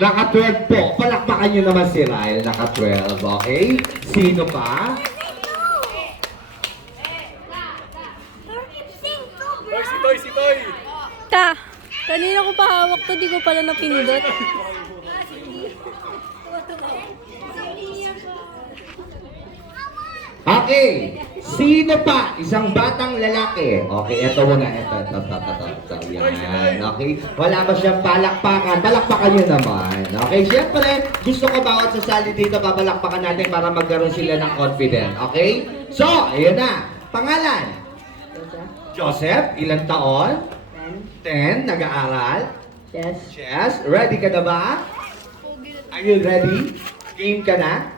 Naka-12 po. Palakpakan nyo naman si Ryle. Naka-12. Okay? Sino pa? Si Toy! Kanina ko pa hawak to, di ko pala napindot. Okay. Sino pa? Isang batang lalaki. Okay, eto muna. Ito. Yan. Okay. Wala ba siyang palakpakan? Palakpakan nyo naman. Okay, siyempre, gusto ko bawat sasali dito, papalakpakan natin para magkaroon sila ng confidence. Okay? So, ayun na. Pangalan? Joseph, ilang taon? 10. Nag-aaral? Yes. Ready ka na ba? Are you ready? Game ka na?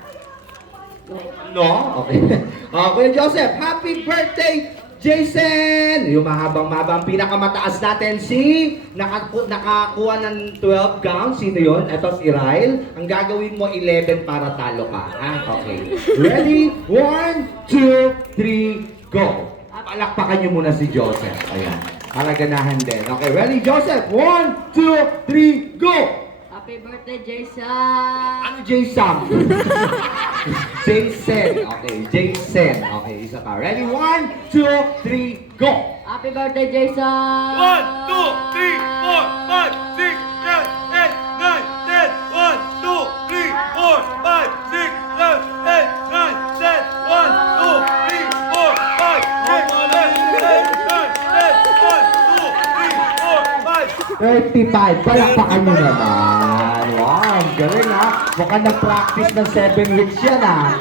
No? Okay. Okay, Joseph, happy birthday, Jason! Yung mahabang-mahabang pinakamataas natin, nakakuha ng 12 gowns. Sino yun? Ito si Ryle. Ang gagawin mo, 11 para talo ka. Ha? Okay. Ready? 1, 2, 3, go! Palakpakan niyo muna si Joseph. Ayan. Para ganahan din. Okay, ready, Joseph? 1, 2, 3, go! Happy birthday, Jason! Ano Jason? Jason. Okay, Jason. Okay, isa pa. Ready? 1, 2, 3, go! Happy birthday, Jason! 1, 2, 3, 4, 5, 6, 7, 8, 9, 10. 1, 2, 3, 4, 5, 6, 7, 8, 9, 10. 1, 2, 3, 4, 5, 6, 7, 8, 9, 10. 1, 2, 3, 4, 5. 35. Palakpakan nyo naman. Wow, galing ha. Mukhang nag-practice ng 7 weeks yan ha.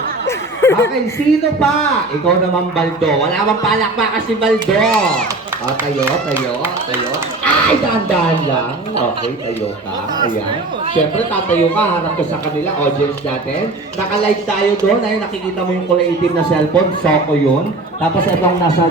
Okay, sino pa? Ikaw naman, Baldo. Wala bang palakpakan si Baldo? O, tayo. Ay, dahan-dahan lang. Okay, tayo ka. Ayan. Siyempre, tatayo ka. Harap ka sa kanila. Audience natin. Naka-live tayo doon. Ayun, nakikita mo yung kulay itim na cellphone. Soko yun. Tapos itong nasa